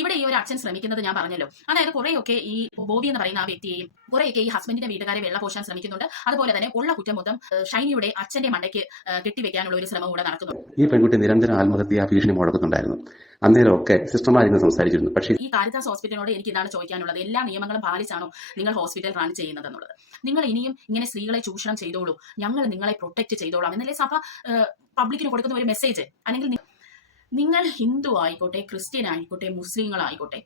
ഇവിടെ ഈ ഒരു അച്ഛൻ ശ്രമിക്കുന്നത് ഞാൻ പറഞ്ഞല്ലോ. അതായത് കുറെയൊക്കെ ഈ ബോബി എന്ന് പറയുന്ന ആ വ്യക്തിയെയും കുറെയൊക്കെ ഈ ഹസ്ബൻഡിന്റെ വീട്ടുകാരെ വെള്ള പോഷാൻ ശ്രമിക്കുന്നുണ്ട്. അതുപോലെ തന്നെ ഉള്ള കുറ്റം മൊത്തം ഷൈനിയുടെ അച്ഛന്റെ മണ്ടയ്ക്ക് കെട്ടിവെക്കാനുള്ള ഒരു ശ്രമം കൂടെ നടക്കുന്നുണ്ട് ഈ പെൺകുട്ടി നിരന്തരം ആത്മഹത്യ ഭീഷണി മുടക്കുന്നുണ്ടായിരുന്നു അന്നേരമൊക്കെ സിസ്റ്റർമാരിന്ന് സംസാരിച്ചിരുന്നു. പക്ഷേ ഈ കാരിതാസ് ഹോസ്പിറ്റലിനോട് എനിക്ക് ഇതാണ് ചോദിക്കാനുള്ളത്. എല്ലാ നിയമങ്ങളും പാലിച്ചാണോ നിങ്ങൾ ഹോസ്പിറ്റൽ റൺ ചെയ്യുന്നത് എന്നുള്ളത് നിങ്ങൾ ഇനിയും ഇങ്ങനെ സ്ത്രീകളെ ചൂഷണം ചെയ്തോളൂ. ഞങ്ങൾ നിങ്ങളെ പ്രൊട്ടക്ട് ചെയ്തോളാം. എന്നല്ലേ സഭ പബ്ലിക്കിന് കൊടുക്കുന്ന ഒരു മെസ്സേജ് അല്ലെങ്കിൽ നിങ്ങൾ ഹിന്ദു ആയിക്കോട്ടെ ക്രിസ്ത്യൻ ആയിക്കോട്ടെ മുസ്ലിങ്ങളായിക്കോട്ടെ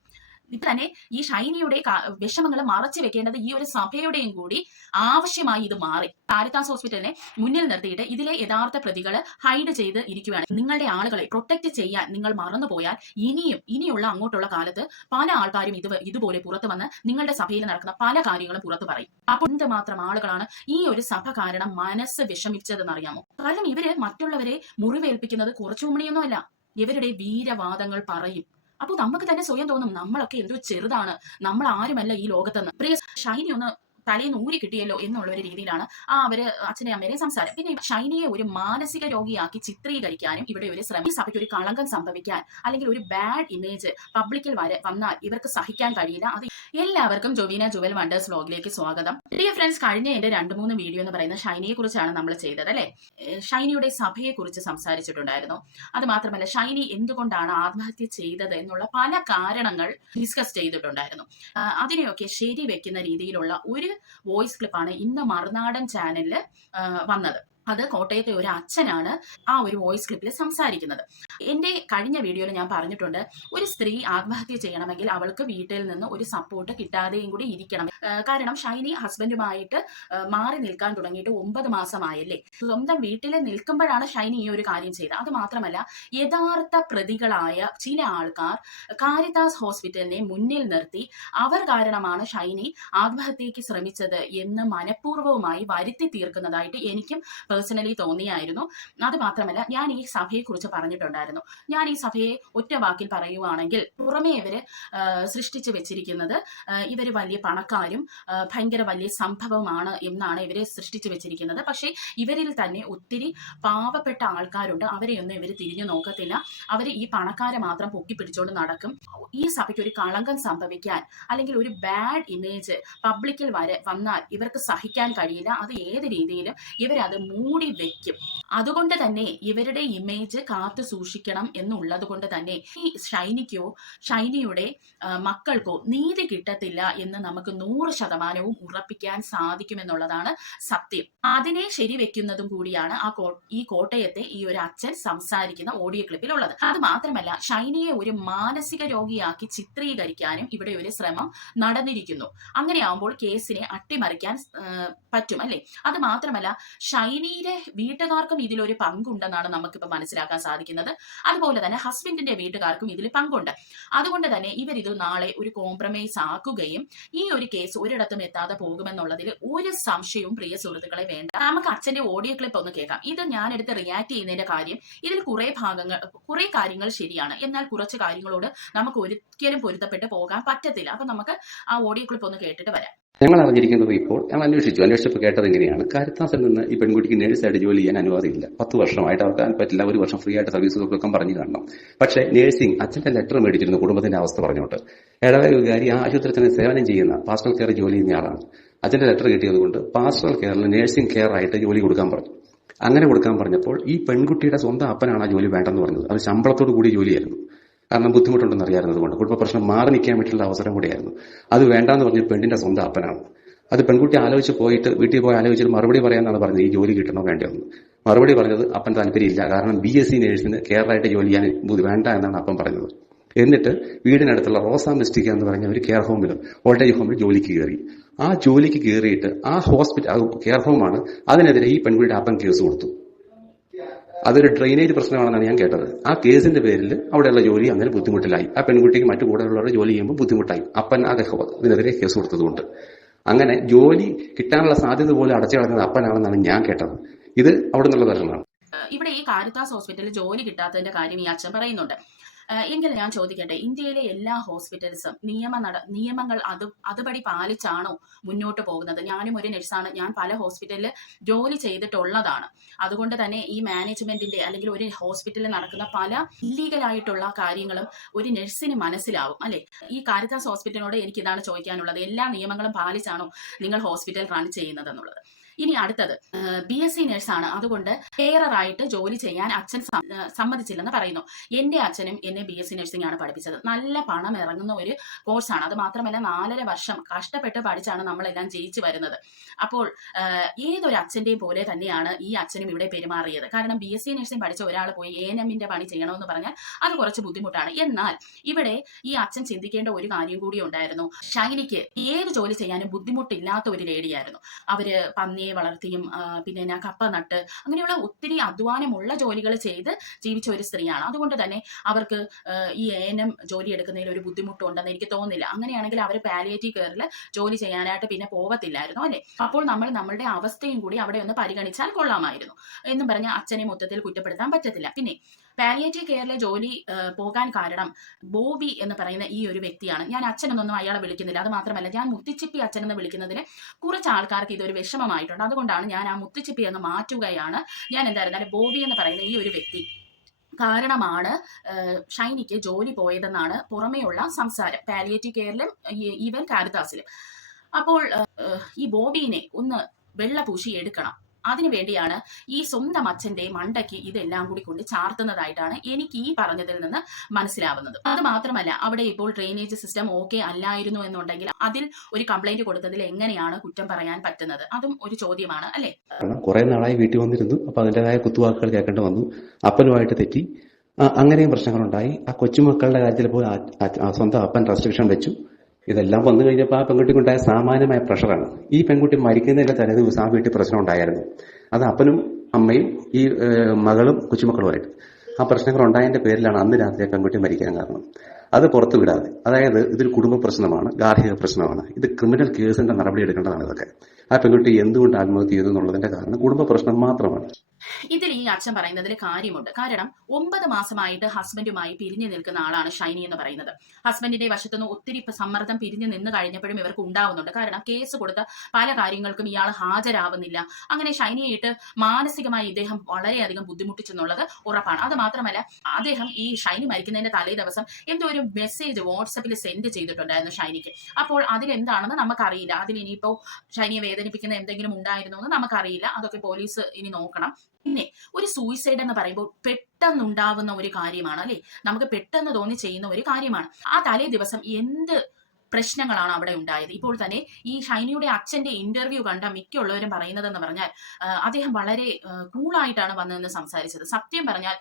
തന്നെ ഈ ഷൈനിയുടെ വിഷമങ്ങൾ മറച്ചു വെക്കേണ്ടത് ഈ ഒരു സഭയുടെയും കൂടി ആവശ്യമായി ഇത് മാറി. കാരിത്താസ് ഹോസ്പിറ്റലിനെ മുന്നിൽ നിർത്തിയിട്ട് ഇതിലെ യഥാർത്ഥ പ്രതികൾ ഹൈഡ് ചെയ്ത് ഇരിക്കുകയാണ് നിങ്ങളുടെ ആളുകളെ പ്രൊട്ടക്ട് ചെയ്യാൻ നിങ്ങൾ മറന്നുപോയാൽ ഇനിയും ഇനിയുള്ള അങ്ങോട്ടുള്ള കാലത്ത് പല ആൾക്കാരും ഇത് ഇതുപോലെ പുറത്തു വന്ന് നിങ്ങളുടെ സഭയിൽ നടക്കുന്ന പല കാര്യങ്ങളും പുറത്തു പറയും. അപ്പോൾ എന്തുമാത്രം ആളുകളാണ് ഈ ഒരു സഭ കാരണം മനസ്സ് വിഷമിച്ചതെന്ന് അറിയാമോ കാരണം ഇവർ മറ്റുള്ളവരെ മുറിവേൽപ്പിക്കുന്നത് കുറച്ചു മുമ്പിയൊന്നുമല്ല ഇവരുടെ വീരവാദങ്ങൾ പറയും. അപ്പോൾ നമുക്ക് തന്നെ സ്വയം തോന്നും നമ്മളൊക്കെ എന്തോ ചെറുതാണ്. നമ്മൾ ആരുമല്ല ഈ ലോകത്തെന്ന്. പ്രിയ ഷൈനി ഒന്ന് തലേന്ന് ഊരി കിട്ടിയല്ലോ എന്നുള്ള ഒരു രീതിയിലാണ് ആ അവർ അച്ഛനെ അമ്മേനെ സംസാരം. പിന്നെ ഷൈനിയെ ഒരു മാനസിക രോഗിയാക്കി ചിത്രീകരിക്കാനും ഇവിടെ ഒരു ശ്രമം ഈ സഭയ്ക്ക് ഒരു കളങ്കം സംഭവിക്കാൻ അല്ലെങ്കിൽ ഒരു ബാഡ് ഇമേജ് പബ്ലിക്കിൽ വരെ വന്നാൽ ഇവർക്ക് സഹിക്കാൻ കഴിയില്ല. അത് എല്ലാവർക്കും ജൊവീന ജുവൽ വണ്ടേഴ്സ് വ്ലോഗിലേക്ക് സ്വാഗതം. പ്രിയ ഫ്രണ്ട്സ് കഴിഞ്ഞ എന്റെ രണ്ട് മൂന്ന് വീഡിയോ എന്ന് പറയുന്ന ഷൈനിയെ കുറിച്ചാണ് നമ്മൾ ചെയ്തത് അല്ലെ? ഷൈനിയുടെ സഭയെ കുറിച്ച് സംസാരിച്ചിട്ടുണ്ടായിരുന്നു. അത് മാത്രമല്ല ഷൈനി എന്തുകൊണ്ടാണ് ആത്മഹത്യ ചെയ്തത് എന്നുള്ള പല കാരണങ്ങൾ ഡിസ്കസ് ചെയ്തിട്ടുണ്ടായിരുന്നു. അതിനെയൊക്കെ ശരി വെക്കുന്ന രീതിയിലുള്ള ഒരു വോയിസ് ക്ലിപ്പാണ് ഇന്ന് മറുനാടൻ ചാനലിൽ വന്നത്. അത് കോട്ടയത്തെ ഒരു അച്ഛനാണ് ആ ഒരു വോയിസ് ക്ലിപ്പിൽ സംസാരിക്കുന്നത്. എന്റെ കഴിഞ്ഞ വീഡിയോയിൽ ഞാൻ പറഞ്ഞിട്ടുണ്ട് ഒരു സ്ത്രീ ആത്മഹത്യ ചെയ്യണമെങ്കിൽ അവൾക്ക് വീട്ടിൽ നിന്ന് ഒരു സപ്പോർട്ട് കിട്ടാതെയും കൂടി ഇരിക്കണം. കാരണം ഷൈനി ഹസ്ബൻഡുമായിട്ട് മാറി നിൽക്കാൻ തുടങ്ങിയിട്ട് ഒമ്പത് മാസമായല്ലേ? സ്വന്തം വീട്ടിൽ നിൽക്കുമ്പോഴാണ് ഷൈനി ഈ ഒരു കാര്യം ചെയ്തത്. അത് മാത്രമല്ല യഥാർത്ഥ പ്രതികളായ ചില ആൾക്കാർ കാരിതാസ് ഹോസ്പിറ്റലിനെ മുന്നിൽ നിർത്തി അവർ കാരണമാണ് ഷൈനി ആത്മഹത്യക്ക് ശ്രമിച്ചത് എന്ന് മനഃപൂർവമായി വരുത്തി തീർക്കുന്നതായിട്ട് എനിക്കും പേഴ്സണലി തോന്നിയായിരുന്നു. അത് മാത്രമല്ല ഞാൻ ഈ സഭയെക്കുറിച്ച് പറഞ്ഞിട്ടുണ്ടായിരുന്നു. ഞാൻ ഈ സഭയെ ഒറ്റ വാക്കിൽ പറയുവാണെങ്കിൽ പുറമേ ഇവർ സൃഷ്ടിച്ചു വെച്ചിരിക്കുന്നത് ഇവർ വലിയ പണക്കാരും ഭയങ്കര വലിയ സംഭവമാണ് എന്നാണ് ഇവരെ സൃഷ്ടിച്ചു വെച്ചിരിക്കുന്നത്. പക്ഷേ ഇവരിൽ തന്നെ ഒത്തിരി പാവപ്പെട്ട ആൾക്കാരുണ്ട്. അവരെയൊന്നും ഇവർ തിരിഞ്ഞു നോക്കത്തില്ല. അവർ ഈ പണക്കാരെ മാത്രം പൊക്കി പിടിച്ചുകൊണ്ട് നടക്കും. ഈ സഭയ്ക്ക് ഒരു കളങ്കം സംഭവിക്കാൻ അല്ലെങ്കിൽ ഒരു ബാഡ് ഇമേജ് പബ്ലിക്കിൽ വരെ വന്നാൽ ഇവർക്ക് സഹിക്കാൻ കഴിയില്ല. അത് ഏത് രീതിയിലും ഇവരത് മൂടി വെക്കും. അതുകൊണ്ട് തന്നെ ഇവരുടെ ഇമേജ് കാത്തു സൂക്ഷിക്കണം എന്നുള്ളത് കൊണ്ട് തന്നെ ഈ ഷൈനിക്കോ ഷൈനിയുടെ മക്കൾക്കോ നീതി കിട്ടത്തില്ല എന്ന് നമുക്ക് നൂറ് ശതമാനവും ഉറപ്പിക്കാൻ സാധിക്കുമെന്നുള്ളതാണ് സത്യം. അതിനെ ശരിവെക്കുന്നതും കൂടിയാണ് ആ ഈ കോട്ടയത്തെ ഈ ഒരു അച്ഛൻ സംസാരിക്കുന്ന ഓഡിയോ ക്ലിപ്പിലുള്ളത് അത് മാത്രമല്ല ഷൈനിയെ ഒരു മാനസിക രോഗിയാക്കി ചിത്രീകരിക്കാനും ഇവിടെ ഒരു ശ്രമം നടന്നിരിക്കുന്നു. അങ്ങനെയാവുമ്പോൾ കേസിനെ അട്ടിമറിക്കാൻ പറ്റും അല്ലെ? അത് മാത്രമല്ല ഷൈനിയുടെ വീട്ടുകാർക്കും ഇതിലൊരു പങ്കുണ്ടെന്നാണ് നമുക്കിപ്പോൾ മനസ്സിലാക്കാൻ സാധിക്കുന്നത്. അതുപോലെ തന്നെ ഹസ്ബൻഡിന്റെ വീട്ടുകാർക്കും ഇതിൽ പങ്കുണ്ട്. അതുകൊണ്ട് തന്നെ ഇവരിത് നാളെ ഒരു കോംപ്രമൈസ് ആക്കുകയും ഈ ഒരു കേസ് ഒരിടത്തും എത്താതെ പോകുമെന്നുള്ളതിൽ ഒരു സംശയവും പ്രിയ സുഹൃത്തുക്കളെ വേണ്ട. നമുക്ക് അച്ഛന്റെ ഓഡിയോ ക്ലിപ്പ് ഒന്ന് കേൾക്കാം. ഇത് ഞാൻ എടുത്ത് റിയാക്ട് ചെയ്യുന്നതിന്റെ കാര്യം ഇതിൽ കുറെ ഭാഗങ്ങൾ കുറെ കാര്യങ്ങൾ ശരിയാണ്. എന്നാൽ കുറച്ച് കാര്യങ്ങളോട് നമുക്ക് ഒരിക്കലും പൊരുത്തപ്പെട്ട് പോകാൻ പറ്റത്തില്ല. അപ്പൊ നമുക്ക് ആ ഓഡിയോ ക്ലിപ്പ് ഒന്ന് കേട്ടിട്ട് വരാം. ഞങ്ങൾ അറിഞ്ഞിരിക്കുന്നത് ഇപ്പോൾ ഞങ്ങൾ അന്വേഷിച്ചു. അന്വേഷിച്ചപ്പോൾ കേട്ടത് എങ്ങനെയാണ് കാരിത്താസിൽ നിന്ന് ഈ പെൺകുട്ടിക്ക് നേഴ്സായിട്ട് ജോലി ചെയ്യാൻ അനുവാദമില്ല. പത്ത് വർഷമായിട്ട് അവർക്ക് പറ്റില്ല. ഒരു വർഷം ഫ്രീ ആയിട്ട് സർവീസ് കൊടുക്കാൻ പറഞ്ഞു കാണണം പക്ഷേ നേഴ്സിംഗ് അച്ഛന്റെ ലെറ്റർ മേടിച്ചിരുന്നു കുടുംബത്തിന്റെ അവസ്ഥ പറഞ്ഞോട്ട് ഇടവക വികാരി ആ ആശുപത്രി തന്നെ സേവനം ചെയ്യുന്ന പാസ്റ്റൽ കെയർ ജോലി ചെയ്യുന്ന ആളാണ്. അച്ഛന്റെ ലെറ്റർ കിട്ടിയതുകൊണ്ട് പാസ്റ്റൽ കെയറിൽ നേഴ്സിംഗ് കെയർ ആയിട്ട് ജോലി കൊടുക്കാൻ പറഞ്ഞു. അങ്ങനെ കൊടുക്കാൻ പറഞ്ഞപ്പോൾ ഈ പെൺകുട്ടിയുടെ സ്വന്തം അപ്പനാണ് ആ ജോലി വേണ്ടെന്ന് പറഞ്ഞത്. അത് ശമ്പളത്തോടു കൂടി ജോലിയായിരുന്നു. കാരണം ബുദ്ധിമുട്ടുണ്ടെന്ന് അറിയാവുന്നത് കൊണ്ട്. കുടുംബ പ്രശ്നം മാറി നിൽക്കാൻ വേണ്ടിയിട്ടുള്ള അവസരം കൂടിയായിരുന്നു. അത് വേണ്ടാന്ന് പറഞ്ഞ പെണ്ണിന്റെ സ്വന്തം അപ്പനാണ്. അത് പെൺകുട്ടി ആലോചിച്ച് പോയിട്ട് വീട്ടിൽ പോയി ആലോചിച്ചിട്ട് മറുപടി പറയാനാണ് പറഞ്ഞത് ഈ ജോലി കിട്ടണോ വേണ്ടതെന്ന് മറുപടി പറഞ്ഞത് അപ്പൻ താല്പര്യമില്ല കാരണം ബി എസ് സി നേഴ്സിന് കെയറായിട്ട് ജോലി ചെയ്യാൻ വേണ്ട എന്നാണ് അപ്പൻ പറഞ്ഞത്. എന്നിട്ട് വീടിനടുത്തുള്ള റോസാ മിസ്റ്റിക്ക എന്ന് പറഞ്ഞ ഒരു കെയർ ഹോമിലും ഓൾഡേജ് ഹോമിൽ ജോലിക്ക് കയറി. ആ ജോലിക്ക് കയറിയിട്ട് ആ ഹോസ്പിറ്റൽ കെയർ ഹോമാണ് അതിനെതിരെ ഈ പെൺകുട്ടിയുടെ അപ്പൻ കേസ് കൊടുത്തു. അതൊരു ഡ്രെയിനേജ് പ്രശ്നമാണെന്നാണ് ഞാൻ കേട്ടത്. ആ കേസിന്റെ പേരിൽ അവിടെയുള്ള ജോലി അങ്ങനെ ബുദ്ധിമുട്ടിലായി. ആ പെൺകുട്ടിക്ക് മറ്റു കൂടെയുള്ളവരുടെ ജോലി ചെയ്യുമ്പോൾ ബുദ്ധിമുട്ടായി. അപ്പൻ ആ ഇതിനെതിരെ കേസ് കൊടുത്തതുകൊണ്ട്. അങ്ങനെ ജോലി കിട്ടാനുള്ള സാധ്യത പോലും അടച്ചു കളഞ്ഞത് അപ്പനാണെന്നാണ് ഞാൻ കേട്ടത്. ഇത് അവിടെ നിന്നുള്ള ഇവിടെ ഈ കാരിത്താസ് ഹോസ്പിറ്റലിൽ ജോലി കിട്ടാത്തതിന്റെ കാര്യം ഈ അച്ഛൻ പറയുന്നുണ്ട്. ഏഹ് എങ്കിൽ ഞാൻ ചോദിക്കട്ടെ ഇന്ത്യയിലെ എല്ലാ ഹോസ്പിറ്റൽസും നിയമ നട നിയമങ്ങൾ അത് അതുപടി പാലിച്ചാണോ മുന്നോട്ട് പോകുന്നത്? ഞാനും ഒരു നഴ്സാണ് ഞാൻ പല ഹോസ്പിറ്റലിൽ ജോലി ചെയ്തിട്ടുള്ളതാണ്. അതുകൊണ്ട് തന്നെ ഈ മാനേജ്മെന്റിന്റെ അല്ലെങ്കിൽ ഒരു ഹോസ്പിറ്റലിൽ നടക്കുന്ന പല ഇല്ലീഗൽ ആയിട്ടുള്ള കാര്യങ്ങളും ഒരു നഴ്സിന് മനസ്സിലാവും അല്ലെ? ഈ കാരിതാസ് ഹോസ്പിറ്റലിനോട് എനിക്ക് ഇതാണ് ചോദിക്കാനുള്ളത്. എല്ലാ നിയമങ്ങളും പാലിച്ചാണോ നിങ്ങൾ ഹോസ്പിറ്റൽ റൺ ചെയ്യുന്നത് എന്നുള്ളത്? ഇനി അടുത്തത് ബി എസ് സി നഴ്സാണ് അതുകൊണ്ട് കെയറായിട്ട് ജോലി ചെയ്യാൻ അച്ഛൻ സമ്മതിച്ചില്ലെന്ന് പറയുന്നു. എന്റെ അച്ഛനും എന്നെ ബി എസ് സി നഴ്സിംഗ് ആണ് പഠിപ്പിച്ചത്. നല്ല പണം ഇറങ്ങുന്ന ഒരു കോഴ്സാണ് അത് മാത്രമല്ല നാലര വർഷം കഷ്ടപ്പെട്ട് പഠിച്ചാണ് നമ്മളെല്ലാം ജയിച്ചു വരുന്നത്. അപ്പോൾ ഏതൊരു അച്ഛന്റെയും പോലെ തന്നെയാണ് ഈ അച്ഛനും ഇവിടെ പെരുമാറിയത്. കാരണം ബി എസ് സി നഴ്സിംഗ് പഠിച്ച ഒരാൾ പോയി എ എൻ എമ്മിന്റെ പണി ചെയ്യണമെന്ന് പറഞ്ഞാൽ അത് കുറച്ച് ബുദ്ധിമുട്ടാണ്. എന്നാൽ ഇവിടെ ഈ അച്ഛൻ ചിന്തിക്കേണ്ട ഒരു കാര്യം കൂടി ഉണ്ടായിരുന്നു. ഷൈനിക്ക് ഏത് ജോലി ചെയ്യാനും ബുദ്ധിമുട്ടില്ലാത്ത ഒരു ലേഡിയായിരുന്നു അവർ പന്നിയെ വളർത്തിയും പിന്നെ ഞാൻ കപ്പ നട്ട് അങ്ങനെയുള്ള ഒത്തിരി അധ്വാനമുള്ള ജോലികൾ ചെയ്ത് ജീവിച്ച ഒരു സ്ത്രീയാണ്. അതുകൊണ്ട് തന്നെ അവർക്ക് ഈ ഏനം ജോലി എടുക്കുന്നതിൽ ഒരു ബുദ്ധിമുട്ടുണ്ടെന്ന് എനിക്ക് തോന്നുന്നില്ല. അങ്ങനെയാണെങ്കിൽ അവർ പാലിയേറ്റീവ് കെയറിൽ ജോലി ചെയ്യാനായിട്ട് പിന്നെ പോവത്തില്ലായിരുന്നു അല്ലേ? അപ്പോൾ നമ്മൾ നമ്മളുടെ അവസ്ഥയും കൂടി അവിടെ ഒന്ന് പരിഗണിച്ചാൽ കൊള്ളാമായിരുന്നു. എന്നും പറഞ്ഞ അച്ഛനെ മൊത്തത്തിൽ കുറ്റപ്പെടുത്താൻ പറ്റത്തില്ല. പിന്നെ പാലിയേറ്റീവ് കെയറിലെ ജോലി പോകാൻ കാരണം ബോബി എന്ന് പറയുന്ന ഈ ഒരു വ്യക്തിയാണ്. ഞാൻ അച്ഛനെന്നൊന്നും അയാളെ വിളിക്കുന്നില്ല. അത് മാത്രമല്ല ഞാൻ മുത്തിച്ചിപ്പി അച്ഛൻ എന്ന് വിളിക്കുന്നതിന് കുറച്ച് ആൾക്കാർക്ക് ഇതൊരു വിഷമമായിട്ടുണ്ട്. അതുകൊണ്ടാണ് ഞാൻ ആ മുത്തിച്ചിപ്പി എന്ന് മാറ്റുകയാണ്. ഞാൻ എന്തായിരുന്നാലും ബോബി എന്ന് പറയുന്ന ഈ ഒരു വ്യക്തി കാരണമാണ് ഷൈനിക്ക് ജോലി പോയതെന്നാണ് പുറമേയുള്ള സംസാരം. പാലിയേറ്റീവ് കെയറിലും ഈവൻ കാരിദാസിലും അപ്പോൾ ഈ ബോബീനെ ഒന്ന് വെള്ള പൂശി എടുക്കണം. അതിനു വേണ്ടിയാണ് ഈ സ്വന്തം അച്ഛന്റെ മണ്ടയ്ക്ക് ഇതെല്ലാം കൂടി കൊണ്ട് ചാർത്തുന്നതായിട്ടാണ് എനിക്ക് ഈ പറഞ്ഞതിൽ നിന്ന് മനസ്സിലാവുന്നത്. അത് മാത്രമല്ല അവിടെ ഇപ്പോൾ ഡ്രെയിനേജ് സിസ്റ്റം ഓക്കെ അല്ലായിരുന്നു എന്നുണ്ടെങ്കിൽ അതിൽ ഒരു കംപ്ലൈന്റ് കൊടുത്തതിൽ എങ്ങനെയാണ് കുറ്റം പറയാൻ പറ്റുന്നത്? അതും ഒരു ചോദ്യമാണ് അല്ലെ? കുറെ നാളായി വീട്ടിൽ വന്നിരുന്നു. അപ്പൊ അതിന്റെതായ കുത്തുവാക്കുകൾ കേൾക്കേണ്ടി വന്നു. അപ്പനുമായിട്ട് തെറ്റി. അങ്ങനെയും പ്രശ്നങ്ങളുണ്ടായി. ആ കൊച്ചുമക്കളുടെ കാര്യത്തിൽ പോയി സ്വന്തം അപ്പൻ റെസ്ട്രിക്ഷൻ വെച്ചു. ഇതെല്ലാം വന്നു കഴിഞ്ഞപ്പോൾ ആ പെൺകുട്ടിക്കുണ്ടായ സാമാന്യമായ പ്രഷറാണ്. ഈ പെൺകുട്ടി മരിക്കുന്നതിന്റെ തലേ ദിവസം ആ വീട്ടിൽ പ്രശ്നം ഉണ്ടായിരുന്നു. അത് അപ്പനും അമ്മയും ഈ മകളും കൊച്ചുമക്കളുമായിട്ട് ആ പ്രശ്നങ്ങൾ ഉണ്ടായതിന്റെ പേരിലാണ് അന്ന് രാത്രി ആ പെൺകുട്ടി മരിക്കാൻ കാരണം. അത് പുറത്തു വിടാതെ. അതായത് ഇതൊരു കുടുംബ പ്രശ്നമാണ് ഗാർഹിക പ്രശ്നമാണ്. ഇത് ക്രിമിനൽ കേസിന്റെ നടപടി എടുക്കേണ്ടതാണ് ഇതൊക്കെ. ആ പെൺകുട്ടി എന്തുകൊണ്ട് ആത്മഹത്യ ചെയ്തു എന്നുള്ളതിന്റെ കാരണം കുടുംബ പ്രശ്നം മാത്രമാണ്. ഇതിൽ ഈ അച്ഛൻ പറയുന്നതിൽ കാര്യമുണ്ട്. കാരണം ഒമ്പത് മാസമായിട്ട് ഹസ്ബൻഡുമായി പിരിഞ്ഞു നിൽക്കുന്ന ആളാണ് ഷൈനി എന്ന് പറയുന്നത്. ഹസ്ബൻഡിന്റെ വശത്തു നിന്ന് ഒത്തിരി സമ്മർദ്ദം പിരിഞ്ഞു നിന്ന് കഴിഞ്ഞപ്പോഴും ഇവർക്ക് ഉണ്ടാവുന്നുണ്ട്. കാരണം കേസ് കൊടുത്ത് പല കാര്യങ്ങൾക്കും ഇയാൾ ഹാജരാവുന്നില്ല. അങ്ങനെ ഷൈനിയായിട്ട് മാനസികമായി ഇദ്ദേഹം വളരെയധികം ബുദ്ധിമുട്ടിച്ചെന്നുള്ളത് ഉറപ്പാണ്. അത് മാത്രമല്ല അദ്ദേഹം ഈ ഷൈനി മരിക്കുന്നതിന്റെ തലേ ദിവസം എന്തോ ഒരു മെസ്സേജ് വാട്സപ്പിൽ സെൻഡ് ചെയ്തിട്ടുണ്ടായിരുന്നു ഷൈനിക്ക്. അപ്പോൾ അതിലെന്താണെന്ന് നമുക്കറിയില്ല. അതിൽ ഇനിയിപ്പോ ഷൈനിയെ വേദനിപ്പിക്കുന്ന എന്തെങ്കിലും ഉണ്ടായിരുന്നോ എന്ന് നമുക്കറിയില്ല. അതൊക്കെ പോലീസ് ഇനി നോക്കണം. പിന്നെ ഒരു സൂയിസൈഡ് എന്ന് പറയുമ്പോൾ പെട്ടെന്നുണ്ടാവുന്ന ഒരു കാര്യമാണ് അല്ലെ? നമുക്ക് പെട്ടെന്ന് തോന്നി ചെയ്യുന്ന ഒരു കാര്യമാണ്. ആ തലേ ദിവസം എന്ത് പ്രശ്നങ്ങളാണ് അവിടെ ഉണ്ടായത്? ഇപ്പോൾ തന്നെ ഈ ഷൈനിയുടെ അച്ഛന്റെ ഇന്റർവ്യൂ കണ്ട മിക്കുള്ളവരും പറയുന്നതെന്ന് പറഞ്ഞാൽ അദ്ദേഹം വളരെ കൂളായിട്ടാണ് വന്നതെന്ന് സംസാരിച്ചത്. സത്യം പറഞ്ഞാൽ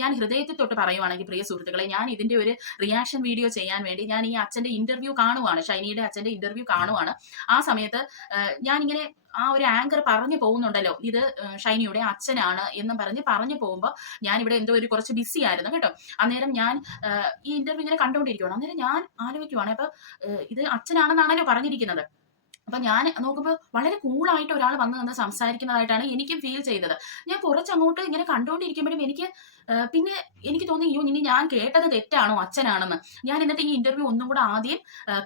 ഞാൻ ഹൃദയത്തിൽ തൊട്ട് പറയുവാണെങ്കിൽ പ്രിയ സുഹൃത്തുക്കളെ ഞാൻ ഇതിന്റെ ഒരു റിയാക്ഷൻ വീഡിയോ ചെയ്യാൻ വേണ്ടി ഞാൻ ഈ അച്ഛന്റെ ഇന്റർവ്യൂ കാണുവാണ് ഷൈനിയുടെ അച്ഛന്റെ ഇന്റർവ്യൂ കാണുവാണ്. ആ സമയത്ത് ഞാൻ ഇങ്ങനെ ആ ഒരു ആങ്കർ പറഞ്ഞു പോകുന്നുണ്ടല്ലോ. ഇത് ഷൈനിയുടെ അച്ഛനാണ് എന്നും പറഞ്ഞ് പറഞ്ഞു പോകുമ്പോൾ ഞാൻ ഇവിടെ എന്തോ ഒരു കുറച്ച് ബിസി ആയിരുന്നു കേട്ടോ. അന്നേരം ഞാൻ ഈ ഇന്റർവ്യൂ ഇങ്ങനെ കണ്ടുകൊണ്ടിരിക്കുകയാണ് അന്നേരം ഞാൻ ആലോചിക്കുവാണ് അപ്പൊ ഇത് അച്ഛനാണെന്നാണല്ലോ പറഞ്ഞിരിക്കുന്നത്. അപ്പൊ ഞാൻ നോക്കുമ്പോൾ വളരെ കൂളായിട്ട് ഒരാൾ വന്ന് നിന്ന് സംസാരിക്കുന്നതായിട്ടാണ് എനിക്കും ഫീൽ ചെയ്തത്. ഞാൻ കുറച്ചങ്ങോട്ട് ഇങ്ങനെ കണ്ടുകൊണ്ടിരിക്കുമ്പോഴും എനിക്ക് പിന്നെ എനിക്ക് തോന്നി അയ്യോ ഇനി ഞാൻ കേട്ടത് തെറ്റാണോ അച്ഛനാണെന്ന്? ഞാൻ എന്നിട്ട് ഈ ഇന്റർവ്യൂ ഒന്നും കൂടെ ആദ്യം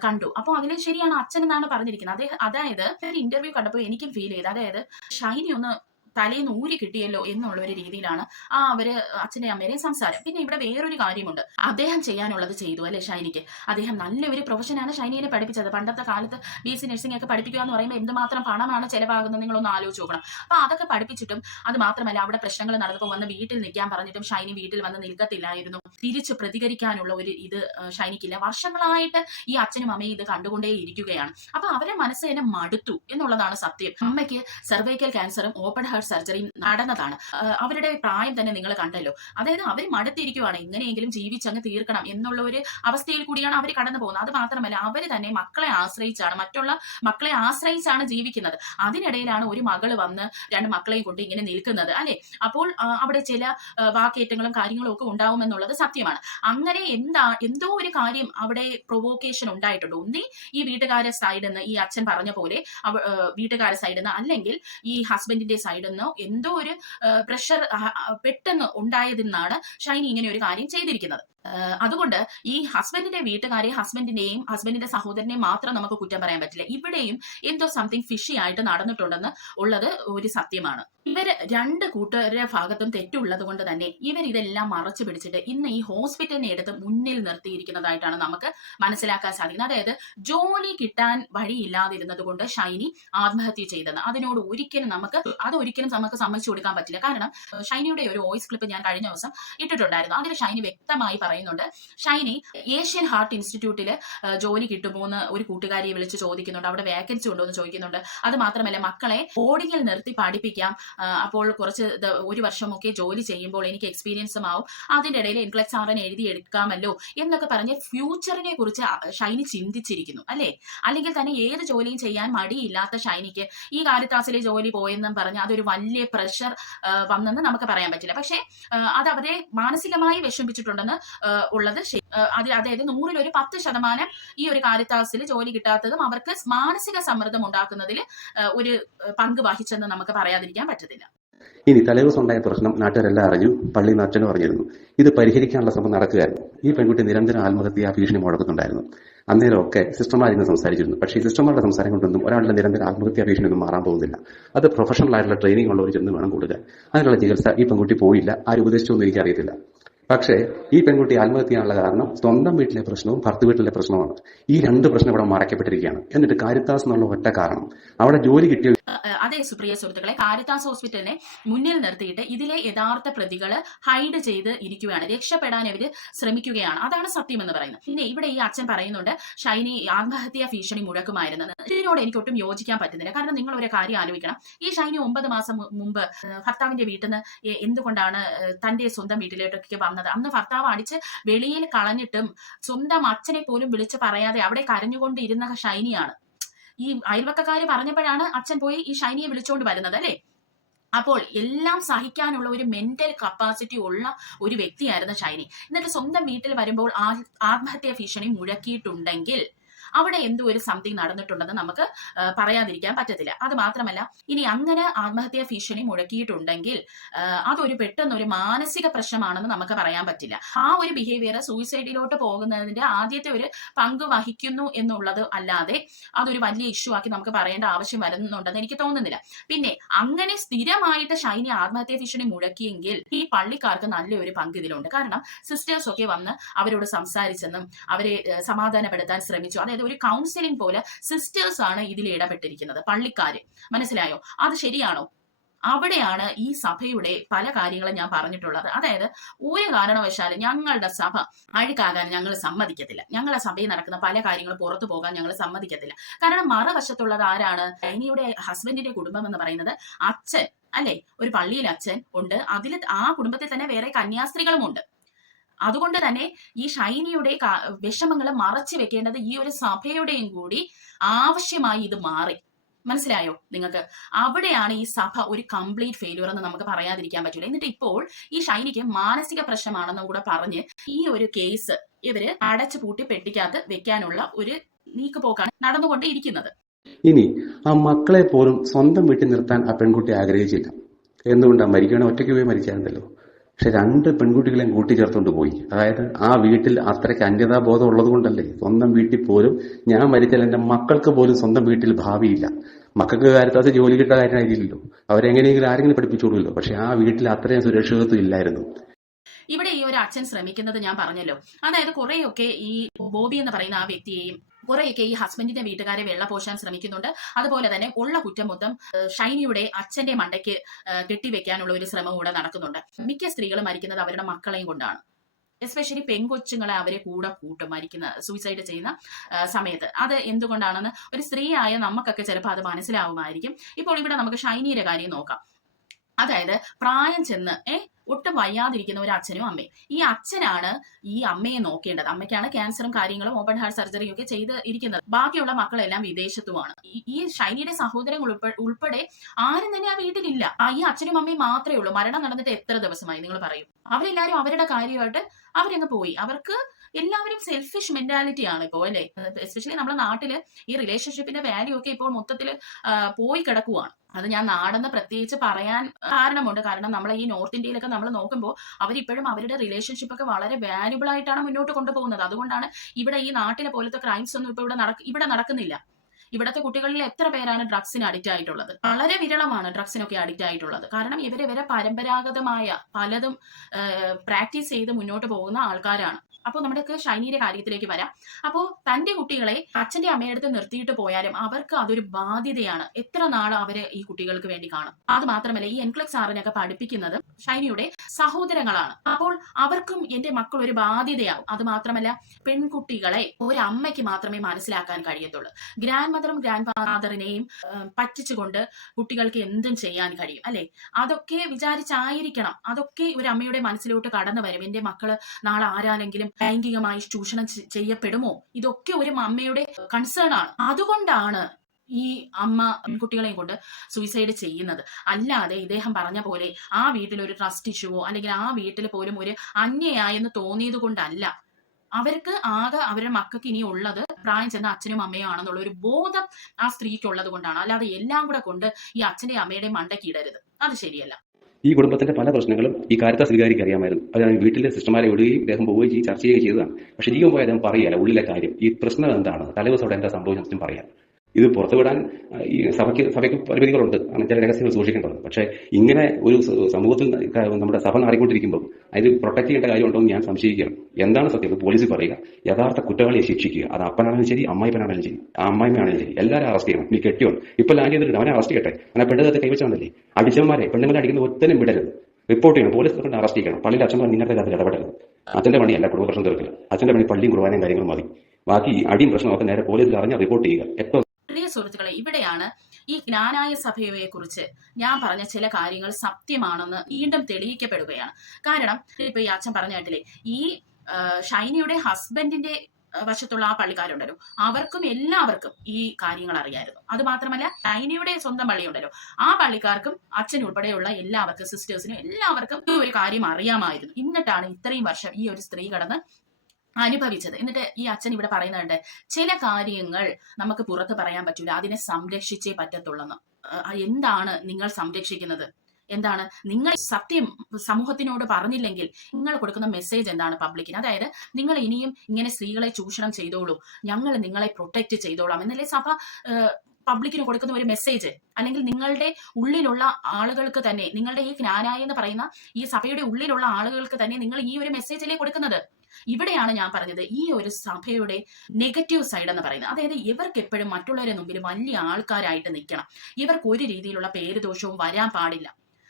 കണ്ടു. അപ്പോൾ അതിൽ ശരിയാണ് അച്ഛൻ എന്നാണ് പറഞ്ഞിരിക്കുന്നത്. അതായത് ഇന്റർവ്യൂ കണ്ടപ്പോൾ എനിക്കും ഫീൽ ചെയ്ത്. അതായത് ഷൈനി ഒന്ന് തലേന്ന് ഊരി കിട്ടിയല്ലോ എന്നുള്ള ഒരു രീതിയിലാണ് ആ അവർ അച്ഛനെയും അമ്മേരെയും സംസാരം. പിന്നെ ഇവിടെ വേറൊരു കാര്യമുണ്ട്. അദ്ദേഹം ചെയ്യാനുള്ളത് ചെയ്തു അല്ലെ ഷൈനിക്ക്? അദ്ദേഹം നല്ലൊരു പ്രൊഫഷനാണ് ഷൈനിയെ പഠിപ്പിച്ചത്. പണ്ടത്തെ കാലത്ത് ബി സി നഴ്സിംഗ് ഒക്കെ പഠിപ്പിക്കുക എന്ന് പറയുമ്പോൾ എന്തുമാത്രം പണമാണ് ചെലവാകുന്നത് നിങ്ങളൊന്ന് ആലോചിച്ച് നോക്കണം. അപ്പൊ അതൊക്കെ പഠിപ്പിച്ചിട്ടും അത് മാത്രമല്ല അവിടെ പ്രശ്നങ്ങൾ നടന്നപ്പോൾ വന്ന് വീട്ടിൽ നിൽക്കാൻ പറഞ്ഞിട്ടും ഷൈനി വീട്ടിൽ വന്ന് നിൽക്കത്തില്ലായിരുന്നു. തിരിച്ച് പ്രതികരിക്കാനുള്ള ഒരു ഇത് ഷൈനിക്കില്ല. വർഷങ്ങളായിട്ട് ഈ അച്ഛനും അമ്മയും ഇത് കണ്ടുകൊണ്ടേ ഇരിക്കുകയാണ്. അപ്പൊ അവരെ മനസ്സ് തന്നെ മടുത്തു എന്നുള്ളതാണ് സത്യം. അമ്മയ്ക്ക് സെർവൈക്കൽ ക്യാൻസറും ഓപ്പൺ ഹാർട്ട് സർജറിയും നടന്നതാണ്. അവരുടെ പ്രായം തന്നെ നിങ്ങൾ കണ്ടല്ലോ. അതായത് അവർ മടുത്തിരിക്കുവാണ് എങ്ങനെയെങ്കിലും ജീവിച്ചങ്ങ് തീർക്കണം എന്നുള്ള ഒരു അവസ്ഥയിൽ കൂടിയാണ് അവർ കടന്നു പോകുന്നത്. അത് മാത്രമല്ല അവർ തന്നെ മക്കളെ ആശ്രയിച്ചാണ് മറ്റുള്ള മക്കളെ ആശ്രയിച്ചാണ് ജീവിക്കുന്നത്. അതിനിടയിലാണ് ഒരു മകൾ വന്ന് രണ്ട് മക്കളെയും കൊണ്ട് ഇങ്ങനെ നിൽക്കുന്നത് അല്ലെ? അപ്പോൾ അവിടെ ചില വാക്കേറ്റങ്ങളും കാര്യങ്ങളും ഒക്കെ ഉണ്ടാവുമെന്നുള്ളത് സത്യമാണ്. അങ്ങനെ എന്താ എന്തോ ഒരു കാര്യം അവിടെ പ്രൊവോക്കേഷൻ ഉണ്ടായിട്ടുണ്ട്. ഒന്നേ ഈ വീട്ടുകാരെ സൈഡിൽ നിന്ന് ഈ അച്ഛൻ പറഞ്ഞ പോലെ വീട്ടുകാരെ സൈഡിൽ നിന്ന് അല്ലെങ്കിൽ ഈ ഹസ്ബൻഡിന്റെ സൈഡിൽ നിന്നോ? എന്തോ ഒരു പ്രഷർ പെട്ടെന്ന് ഉണ്ടായതിൽ നിന്നാണ് ഷൈനി ഇങ്ങനെ ഒരു കാര്യം ചെയ്തിരിക്കുന്നത്. അതുകൊണ്ട് ഈ ഹസ്ബൻഡിന്റെ വീട്ടുകാരെ ഹസ്ബൻഡിനെയും ഹസ്ബൻഡിന്റെ സഹോദരനെയും മാത്രം നമുക്ക് കുറ്റം പറയാൻ പറ്റില്ല. ഇവിടെയും എന്തോ സംതിങ് ഫിഷി ആയിട്ട് നടന്നിട്ടുണ്ടെന്ന് ഉള്ളത് ഒരു സത്യമാണ്. ഇവർ രണ്ട് കൂട്ടരുടെ ഭാഗത്തും തെറ്റുള്ളത് കൊണ്ട് തന്നെ ഇവർ ഇതെല്ലാം മറച്ചു പിടിച്ചിട്ട് ഇന്ന് ഈ ഹോസ്പിറ്റലിനെ എടുത്ത് മുന്നിൽ നിർത്തിയിരിക്കുന്നതായിട്ടാണ് നമുക്ക് മനസ്സിലാക്കാൻ സാധിക്കുന്നത്. അതായത് ജോലി കിട്ടാൻ വഴിയില്ലാതിരുന്നത് കൊണ്ട് ഷൈനി ആത്മഹത്യ ചെയ്തത്. അതിനോട് ഒരിക്കലും നമുക്ക് അത് ഒരിക്കലും നമുക്ക് സമ്മതിച്ചു കൊടുക്കാൻ പറ്റില്ല. കാരണം ഷൈനിയുടെ ഒരു വോയിസ് ക്ലിപ്പ് ഞാൻ കഴിഞ്ഞ ദിവസം ഇട്ടിട്ടുണ്ടായിരുന്നു. അതിൽ ഷൈനി വ്യക്തമായി പറയുന്നുണ്ട്. ഷൈനി ഏഷ്യൻ ഹാർട്ട് ഇൻസ്റ്റിറ്റ്യൂട്ടിൽ ജോലി കിട്ടുമോ എന്ന് ഒരു കൂട്ടുകാരിയെ വിളിച്ച് ചോദിക്കുന്നുണ്ട്. അവിടെ വേക്കൻസി ഉണ്ടോ എന്ന് ചോദിക്കുന്നുണ്ട്. അത് മാത്രമല്ല മക്കളെ ബോർഡിങ്ങിൽ നിർത്തി പഠിപ്പിക്കാം. അപ്പോൾ കുറച്ച് ഒരു വർഷമൊക്കെ ജോലി ചെയ്യുമ്പോൾ എനിക്ക് എക്സ്പീരിയൻസും ആവും. അതിന്റെ ഇടയിൽ ഇൻക്ലക്സ് എഴുതി എടുക്കാമല്ലോ എന്നൊക്കെ പറഞ്ഞ് ഫ്യൂച്ചറിനെ കുറിച്ച് ഷൈനി ചിന്തിച്ചിരിക്കുന്നു. അല്ലേ? അല്ലെങ്കിൽ തന്നെ ഏത് ജോലിയും ചെയ്യാൻ മടിയില്ലാത്ത ഷൈനിക്ക് ഈ കാലിത്താസിലെ ജോലി പോയെന്നും പറഞ്ഞ് അതൊരു വലിയ പ്രഷർ വന്നെന്ന് നമുക്ക് പറയാൻ പറ്റില്ല. പക്ഷേ അത് അവരെ മാനസികമായി വിഷമിപ്പിച്ചിട്ടുണ്ടെന്ന് ഉള്ളത്. അതിൽ അതായത് നൂറിൽ ഒരു പത്ത് ശതമാനം ഈ ഒരു കാലിത്താസിൽ ജോലി കിട്ടാത്തതും അവർക്ക് മാനസിക സമ്മർദ്ദം ഉണ്ടാക്കുന്നതിൽ ഒരു പങ്ക് വഹിച്ചെന്ന് നമുക്ക് പറയാതിരിക്കാൻ പറ്റത്തില്ല. ഇനി തലേദിവസം ഉണ്ടായ പ്രശ്നം നാട്ടുകാരെല്ലാം അറിഞ്ഞു പള്ളി നാച്ചനും അറിഞ്ഞിരുന്നു. ഇത് പരിഹരിക്കാനുള്ള ശ്രമം നടക്കുകയായിരുന്നു. ഈ പെൺകുട്ടി നിരന്തരം ആത്മഹത്യ ഭീഷണി മുടക്കുന്നുണ്ടായിരുന്നു അന്നേരമൊക്കെ സിസ്റ്റർമാരിന്ന് സംസാരിച്ചിരുന്നു. പക്ഷേ സിസ്റ്റർമാരുടെ സംസാരം കൊണ്ടൊന്നും ഒരാളുടെ നിരന്തര ആത്മഹത്യ ഭീഷണി ഒന്നും മാറാൻ പോകുന്നില്ല. അത് പ്രൊഫഷണൽ ആയിട്ടുള്ള ട്രെയിനിങ് ഉള്ളവർ ചെന്ന് വേണം കൊടുക്കാൻ അതിനുള്ള ചികിത്സ ഈ പെൺകുട്ടി പോയില്ല. ആരും ഉപദേശിച്ചൊന്നും എനിക്കറിയത്തില്ല. പക്ഷേ ഈ പെൺകുട്ടി ആത്മഹത്യ ചെയ്യാനുള്ള കാരണം സ്വന്തം വീട്ടിലെ പ്രശ്നവും ഭർത്തു വീട്ടിലെ പ്രശ്നവുമാണ്. ഈ രണ്ട് പ്രശ്നം ഇവിടെ മറയ്ക്കപ്പെട്ടിരിക്കുകയാണ്. എന്നിട്ട് കാരിത്താസ് എന്നുള്ള ഒറ്റ കാരണം. അവിടെ ജോലി കിട്ടിയ അതെ സുപ്രിയ സുഹൃത്തുക്കളെ കാരിത്താസ് ഹോസ്പിറ്റലിനെ മുന്നിൽ നിർത്തിയിട്ട് ഇതിലെ യഥാർത്ഥ പ്രതികൾ ഹൈഡ് ചെയ്ത് ഇരിക്കുകയാണ്. രക്ഷപ്പെടാൻ ഇവർ ശ്രമിക്കുകയാണ്. അതാണ് സത്യം എന്ന് പറയുന്നത്. പിന്നെ ഇവിടെ ഈ അച്ഛൻ പറയുന്നുണ്ട് ഷൈനി ആത്മഹത്യാ ഭീഷണി മുഴക്കുമായിരുന്നു. ഇതിനോട് എനിക്ക് ഒട്ടും യോജിക്കാൻ പറ്റുന്നില്ല. കാരണം നിങ്ങൾ ഒരു കാര്യം ആലോചിക്കണം. ഈ ഷൈനി ഒമ്പത് മാസം മുമ്പ് ഭർത്താവിന്റെ വീട്ടിൽ നിന്ന് എന്തുകൊണ്ടാണ് തന്റെ സ്വന്തം വീട്ടിലോട്ടൊക്കെ വന്നത്. അന്ന് ഭർത്താവ് അടിച്ച് വെളിയിൽ കളഞ്ഞിട്ടും സ്വന്തം അച്ഛനെ പോലും വിളിച്ച് പറയാതെ അവിടെ കരഞ്ഞുകൊണ്ടിരുന്ന ഷൈനിയാണ്. ഈ അയൽവക്കക്കാര് പറഞ്ഞപ്പോഴാണ് അച്ഛൻ പോയി ഈ ഷൈനിയെ വിളിച്ചുകൊണ്ട് വരുന്നത് അല്ലേ? അപ്പോൾ എല്ലാം സഹിക്കാനുള്ള ഒരു മെന്റൽ കപ്പാസിറ്റി ഉള്ള ഒരു വ്യക്തിയായിരുന്നു ഷൈനി. എന്നിട്ട് സ്വന്തം വീട്ടിൽ വരുമ്പോൾ ആത്മഹത്യാ ഭീഷണി മുഴക്കിയിട്ടുണ്ടെങ്കിൽ അവിടെ എന്തോ ഒരു സംതിങ് നടന്നിട്ടുണ്ടെന്ന് നമുക്ക് പറയാതിരിക്കാൻ പറ്റത്തില്ല. അത് മാത്രമല്ല ഇനി അങ്ങനെ ആത്മഹത്യാ ഭീഷണി മുഴക്കിയിട്ടുണ്ടെങ്കിൽ അതൊരു പെട്ടെന്ന് ഒരു മാനസിക പ്രശ്നമാണെന്ന് നമുക്ക് പറയാൻ പറ്റില്ല. ആ ഒരു ബിഹേവിയർ സൂയിസൈഡിലോട്ട് പോകുന്നതിന്റെ ആദ്യത്തെ ഒരു പങ്ക് വഹിക്കുന്നു എന്നുള്ളത് അല്ലാതെ അതൊരു വലിയ ഇഷ്യൂ ആക്കി നമുക്ക് പറയേണ്ട ആവശ്യം വരുന്നുണ്ടെന്ന് എനിക്ക് തോന്നുന്നില്ല. പിന്നെ അങ്ങനെ സ്ഥിരമായിട്ട് ഷൈനി ആത്മഹത്യാ ഭീഷണി മുഴക്കിയെങ്കിൽ ഈ പള്ളിക്കാർക്ക് നല്ലൊരു പങ്ക് ഇതിലുണ്ട്. കാരണം സിസ്റ്റേഴ്സ് ഒക്കെ വന്ന് അവരോട് സംസാരിച്ചെന്നും അവരെ സമാധാനപ്പെടുത്താൻ ശ്രമിച്ചു. അതായത് ഒരു കൗൺസിലിംഗ് പോലെ സിസ്റ്റേഴ്സ് ആണ് ഇതിൽ ഇടപെട്ടിരിക്കുന്നത്. പള്ളിക്കാര്. മനസ്സിലായോ? അത് ശരിയാണോ? അവിടെയാണ് ഈ സഭയുടെ പല കാര്യങ്ങളും ഞാൻ പറഞ്ഞിട്ടുള്ളത്. അതായത് ഒരു കാരണവശാലും ഞങ്ങളുടെ സഭ അഴുക്കാകാൻ ഞങ്ങൾ സമ്മതിക്കത്തില്ല. ഞങ്ങളുടെ സഭയിൽ നടക്കുന്ന പല കാര്യങ്ങളും പുറത്തു പോകാൻ ഞങ്ങൾ സമ്മതിക്കത്തില്ല. കാരണം മറുവശത്തുള്ളത് ആരാണ്? ഇനിയുടെ ഹസ്ബൻഡിന്റെ കുടുംബം എന്ന് പറയുന്നത് അച്ഛൻ. അല്ലെ? ഒരു പള്ളിയിൽ അച്ഛൻ ഉണ്ട്. അതിൽ ആ കുടുംബത്തിൽ തന്നെ വേറെ കന്യാസ്ത്രീകളും ഉണ്ട്. അതുകൊണ്ട് തന്നെ ഈ ഷൈനിയുടെ വിഷമങ്ങൾ മറച്ചു വെക്കേണ്ടത് ഈ ഒരു സഭയുടെയും കൂടി ആവശ്യമായി ഇത് മാറി. മനസ്സിലായോ നിങ്ങൾക്ക്? അവിടെയാണ് ഈ സഭ ഒരു കംപ്ലീറ്റ് ഫെയിലിയർ എന്ന് നമുക്ക് പറയാതിരിക്കാൻ പറ്റില്ല എന്നിട്ട് ഇപ്പോൾ ഈ ഷൈനിക്ക് മാനസിക പ്രശ്നമാണെന്നും കൂടെ പറഞ്ഞ് ഈ ഒരു കേസ് ഇവർ അടച്ചു പൂട്ടി പെട്ടിക്കകത്ത് വെക്കാനുള്ള ഒരു നീക്കുപോക്കാണ് നടന്നുകൊണ്ടേയിരിക്കുന്നത് ഇനി ആ മക്കളെ പോലും സ്വന്തം വീട്ടിൽ നിർത്താൻ ആ പെൺകുട്ടി ആഗ്രഹിച്ചില്ല. എന്തുകൊണ്ടാ മരിക്കണ? ഒറ്റയ്ക്ക് പോയി മരിച്ചായിരുന്നല്ലോ പക്ഷെ രണ്ട് പെൺകുട്ടികളെയും കൂട്ടിച്ചേർത്തുകൊണ്ട് പോയി. അതായത് ആ വീട്ടിൽ അത്രയ്ക്ക് അന്യതാബോധം ഉള്ളത് കൊണ്ടല്ലേ സ്വന്തം വീട്ടിൽ പോലും ഞാൻ മരിച്ചാൽ എന്റെ മക്കൾക്ക് പോലും സ്വന്തം വീട്ടിൽ ഭാവിയില്ല. മക്കൾക്ക് കാര്യത്താത്ത ജോലി കിട്ടാൻ കാര്യമായിരിക്കില്ലല്ലോ അവരെങ്ങനെയെങ്കിലും ആരെങ്കിലും പഠിപ്പിച്ചോളൂല്ലോ പക്ഷെ ആ വീട്ടിൽ അത്രയും സുരക്ഷിതത്വം ഇല്ലായിരുന്നു. ഇവിടെ ഈ ഒരു അച്ഛൻ ശ്രമിക്കുന്നത് ഞാൻ പറഞ്ഞല്ലോ. അതായത് കുറെയൊക്കെ ഈ ബോബി എന്ന് പറയുന്ന ആ വ്യക്തിയെയും കുറെയൊക്കെ ഈ ഹസ്ബൻഡിന്റെ വീട്ടുകാരെ വെള്ള പോഷാൻ ശ്രമിക്കുന്നുണ്ട്. അതുപോലെ തന്നെ ഉള്ള കുറ്റം മൊത്തം ഷൈനിയുടെ അച്ഛന്റെ മണ്ടയ്ക്ക് ഏഹ്, കെട്ടിവെക്കാനുള്ള ഒരു ശ്രമം കൂടെ നടക്കുന്നുണ്ട്. മിക്ക സ്ത്രീകളും മരിക്കുന്നത് അവരുടെ മക്കളെയും കൊണ്ടാണ്. എസ്പെഷ്യലി പെൺകൊച്ചുങ്ങളെ അവരെ കൂടെ കൂട്ടും മരിക്കുന്ന സൂയിസൈഡ് ചെയ്യുന്ന സമയത്ത്. അത് എന്തുകൊണ്ടാണെന്ന് ഒരു സ്ത്രീയായ നമുക്കൊക്കെ ചിലപ്പോൾ അത് മനസ്സിലാവുമായിരിക്കും. ഇപ്പോൾ ഇവിടെ നമുക്ക് ഷൈനിയുടെ കാര്യം നോക്കാം. അതായത് പ്രായം ചെന്ന് ഏ ഒട്ടും വയ്യാതിരിക്കുന്ന ഒരു അച്ഛനും അമ്മയും. ഈ അച്ഛനാണ് ഈ അമ്മയെ നോക്കേണ്ടത്. അമ്മയ്ക്കാണ് ക്യാൻസറും കാര്യങ്ങളും ഓപ്പൺ ഹാർട്ട് സർജറിയും ഒക്കെ ചെയ്ത് ഇരിക്കുന്നത്. ബാക്കിയുള്ള മക്കളെല്ലാം വിദേശത്തുമാണ്. ഈ- ഷൈനിയുടെ സഹോദരൻ ഉൾപ്പെടെ ആരും തന്നെ ആ വീട്ടിലില്ല. ആ ഈ അച്ഛനും അമ്മയും മാത്രമേ ഉള്ളൂ. മരണം നടന്നിട്ട് എത്ര ദിവസമായി നിങ്ങൾ പറയും? അവരെല്ലാരും അവരുടെ കാര്യമായിട്ട് അവരങ്ങ് പോയി. അവർക്ക് എല്ലാവരും സെൽഫിഷ് മെന്റാലിറ്റി ആണ് ഇപ്പോൾ അല്ലേ? എസ്പെഷ്യലി നമ്മുടെ നാട്ടിൽ ഈ റിലേഷൻഷിപ്പിന്റെ വാല്യൂ ഒക്കെ ഇപ്പോൾ മൊത്തത്തിൽ പോയി കിടക്കുവാണ്. അത് ഞാൻ നാടെന്ന് പ്രത്യേകിച്ച് പറയാൻ കാരണമുണ്ട്. കാരണം നമ്മൾ ഈ നോർത്ത് ഇന്ത്യയിലൊക്കെ നമ്മൾ നോക്കുമ്പോൾ അവരിപ്പോഴും അവരുടെ റിലേഷൻഷിപ്പ് ഒക്കെ വളരെ വാല്യുബിൾ ആയിട്ടാണ് മുന്നോട്ട് കൊണ്ടുപോകുന്നത്. അതുകൊണ്ടാണ് ഇവിടെ ഈ നാട്ടിലെ പോലത്തെ ക്രൈംസ് ഒന്നും ഇപ്പോൾ ഇവിടെ നടക്ക ഇവിടെ നടക്കുന്നില്ല. ഇവിടുത്തെ കുട്ടികളിൽ എത്ര പേരാണ് ഡ്രഗ്സിന് അഡിക്റ്റ് ആയിട്ടുള്ളത്? വളരെ വിരളമാണ് ഡ്രഗ്സിനൊക്കെ അഡിക്റ്റ് ആയിട്ടുള്ളത്. കാരണം ഇവർ ഇവരെ പരമ്പരാഗതമായ പലതും പ്രാക്ടീസ് ചെയ്ത് മുന്നോട്ട് പോകുന്ന ആൾക്കാരാണ്. അപ്പോൾ നമ്മുടെയൊക്കെ ഷൈനിയുടെ കാര്യത്തിലേക്ക് വരാം. അപ്പോൾ തന്റെ കുട്ടികളെ അച്ഛന്റെ അമ്മയുടെ നിർത്തിയിട്ട് പോയാലും അവർക്ക് അതൊരു ബാധ്യതയാണ്. എത്ര നാൾ അവർ ഈ കുട്ടികൾക്ക് വേണ്ടി കാണും? അത് മാത്രമല്ല ഈ എൻക്ലക്സ് ആറിനൊക്കെ പഠിപ്പിക്കുന്നത് ഷൈനിയുടെ സഹോദരങ്ങളാണ്. അപ്പോൾ അവർക്കും എന്റെ മക്കൾ ഒരു ബാധ്യതയാവും. അത് മാത്രമല്ല പെൺകുട്ടികളെ ഒരമ്മയ്ക്ക് മാത്രമേ മനസ്സിലാക്കാൻ കഴിയത്തുള്ളൂ. ഗ്രാൻഡ് മദറും ഗ്രാൻഡ് ഫാദറിനെയും പറ്റിച്ചുകൊണ്ട് കുട്ടികൾക്ക് എന്തും ചെയ്യാൻ കഴിയും അല്ലെ? അതൊക്കെ വിചാരിച്ചായിരിക്കണം. അതൊക്കെ ഒരു അമ്മയുടെ മനസ്സിലോട്ട് കടന്നു വരും. എന്റെ മക്കൾ നാളെ ആരാലെങ്കിലും ലൈംഗികമായി ചൂഷണം ചെയ്യപ്പെടുമോ? ഇതൊക്കെ ഒരു അമ്മയുടെ കൺസേൺ ആണ്. അതുകൊണ്ടാണ് ഈ അമ്മ കുട്ടികളെയും കൊണ്ട് സൂയിസൈഡ് ചെയ്യുന്നത്. അല്ലാതെ ഇദ്ദേഹം പറഞ്ഞ പോലെ ആ വീട്ടിൽ ഒരു ട്രസ്റ്റ് ഇഷ്യൂവോ അല്ലെങ്കിൽ ആ വീട്ടിൽ പോലും ഒരു അന്യയായെന്ന് തോന്നിയത് കൊണ്ടല്ല. അവർക്ക് ആകെ അവരുടെ മക്കൾക്ക് ഇനി ഉള്ളത് പ്രായം ചെന്ന അച്ഛനും അമ്മയും ആണെന്നുള്ള ഒരു ബോധം ആ സ്ത്രീക്ക് ഉള്ളത് കൊണ്ടാണ്. അല്ലാതെ എല്ലാം കൂടെ കൊണ്ട് ഈ അച്ഛന്റെ അമ്മയുടെ മണ്ടയ്ക്ക് ഇടരുത്. അത് ശരിയല്ല. ഈ കുടുംബത്തിന്റെ പല പ്രശ്നങ്ങളും ഈ കാര്യത്തെ സ്വീകാരിക്ക് അറിയാമായിരുന്നു. അത് ഞാൻ വീട്ടിലെ സിസ്റ്റർമാരെ വിടുകയും അദ്ദേഹം പോവുകയും ചെയ്യും ചർച്ച ചെയ്യുകയും ചെയ്തതാണ്. പക്ഷെ ജീവൻ പോയി അദ്ദേഹം പറയുകയല്ല ഉള്ളിലെ കാര്യം. ഈ പ്രശ്നം എന്താണ്? തലേദിവസം അവിടെ എന്താ സംഭവിച്ചു പറയാം ഇത് പുറത്തുവിടാൻ ഈ സഭയ്ക്ക് സഭയ്ക്ക് പരിമിതികളുണ്ട്. അങ്ങനെ ചില രഹസ്യങ്ങൾ സൂക്ഷിക്കേണ്ടത് പക്ഷേ ഇങ്ങനെ ഒരു സമൂഹത്തിൽ നമ്മുടെ സഭ മാറിക്കൊണ്ടിരിക്കുമ്പോൾ അതിന് പ്രൊട്ടക്ട് ചെയ്യേണ്ട കാര്യമുണ്ടോ എന്ന് ഞാൻ സംശയിക്കുകയാണ്. എന്താണ് സത്യം? പോലീസ് പറയുക. യഥാർത്ഥ കുറ്റവാളിയെ ശിക്ഷിക്കുക. അത് അപ്പനാണെങ്കിലും ശരി അമ്മായിപ്പനാണെങ്കിലും ശരി ആ അമ്മായിമ്മയാണെങ്കിലും ശരി. എല്ലാവരും അറസ്റ്റ് ചെയ്യണം. നീ കെട്ടിയോൻ ഇപ്പൊ ലാൻഡ് ചെയ്തിട്ട് അവനെ അറസ്റ്റ് ചെയ്യട്ടെ? അങ്ങനെ പെണ്ണുകാരത്തെ കൈവച്ചാണല്ലേ? അടിച്ചവന്മാരെ പെണ്ണുങ്ങളെ അടിക്കുന്ന ഒത്തനും വിടരുത്. റിപ്പോർട്ട് ചെയ്യണം. പോലീസ് കൊണ്ട് അറസ്റ്റ് ചെയ്യണം. പള്ളിയിൽ അച്ഛന്മാർ ഇന്നത്തെ കാര്യത്തിൽ ഇടപെടരുത്. അച്ഛന്റെ പണിയല്ല കുടുംബ പ്രശ്നം തീർക്കില്ല. അച്ഛന്റെ പണി പള്ളിയും കുർബാനയും കാര്യങ്ങളും മതി. ബാക്കി അടിയും പ്രശ്നമൊക്കെ നേരെ പോലീസിൽ അറിഞ്ഞാൽ റിപ്പോർട്ട് ചെയ്യുക. എപ്പോ പ്രിയ സുഹൃത്തുക്കളെ ഇവിടെയാണ് ഈ ജ്ഞാനായ സഭയെ കുറിച്ച് ഞാൻ പറഞ്ഞ ചില കാര്യങ്ങൾ സത്യമാണെന്ന് വീണ്ടും തെളിയിക്കപ്പെടുകയാണ്. കാരണം ഇപ്പൊ ഈ അച്ഛൻ പറഞ്ഞ കേട്ടില്ലേ ഈ ഷൈനിയുടെ ഹസ്ബൻഡിന്റെ വശത്തുള്ള ആ പള്ളിക്കാരുണ്ടല്ലോ. അവർക്കും എല്ലാവർക്കും ഈ കാര്യങ്ങൾ അറിയായിരുന്നു. അത് മാത്രമല്ല ഷൈനിയുടെ സ്വന്തം പള്ളിയുണ്ടല്ലോ. ആ പള്ളിക്കാർക്കും അച്ഛൻ ഉൾപ്പെടെയുള്ള എല്ലാവർക്കും സിസ്റ്റേഴ്സിനും എല്ലാവർക്കും ഈ ഒരു കാര്യം അറിയാമായിരുന്നു. എന്നിട്ടാണ് ഇത്രയും വർഷം ഈ ഒരു സ്ത്രീ കടന്ന് അനുഭവിച്ചത്. എന്നിട്ട് ഈ അച്ഛൻ ഇവിടെ പറയുന്നുണ്ട് ചില കാര്യങ്ങൾ നമുക്ക് പുറത്ത് പറയാൻ പറ്റൂല. അതിനെ സംരക്ഷിച്ചേ പറ്റത്തുള്ളെന്ന്. എന്താണ് നിങ്ങൾ സംരക്ഷിക്കുന്നത്? എന്താണ്? നിങ്ങൾ സത്യം സമൂഹത്തിനോട് പറഞ്ഞില്ലെങ്കിൽ നിങ്ങൾ കൊടുക്കുന്ന മെസ്സേജ് എന്താണ് പബ്ലിക്കിന് അതായത് നിങ്ങൾ ഇനിയും ഇങ്ങനെ സ്ത്രീകളെ ചൂഷണം ചെയ്തോളൂ. ഞങ്ങൾ നിങ്ങളെ പ്രൊട്ടക്റ്റ് ചെയ്തോളാം. എന്നല്ലേ സഭ പബ്ലിക്കിന് കൊടുക്കുന്ന ഒരു മെസ്സേജ് അല്ലെങ്കിൽ നിങ്ങളുടെ ഉള്ളിലുള്ള ആളുകൾക്ക് തന്നെ നിങ്ങളുടെ ഈ ജ്ഞാനായി എന്ന് പറയുന്ന ഈ സഭയുടെ ഉള്ളിലുള്ള ആളുകൾക്ക് തന്നെ നിങ്ങൾ ഈ ഒരു മെസ്സേജ് അല്ലേ കൊടുക്കുന്നത്? ഇവിടെയാണ് ഞാൻ പറഞ്ഞത് ഈ ഒരു സഭയുടെ നെഗറ്റീവ് സൈഡ് എന്ന് പറയുന്നത്. അതായത് ഇവർക്ക് എപ്പോഴും മറ്റുള്ളവരെ മുമ്പിൽ വലിയ ആൾക്കാരായിട്ട് നിൽക്കണം. ഇവർക്ക് ഒരു രീതിയിലുള്ള പേരുദോഷവും വരാൻ പാടില്ല.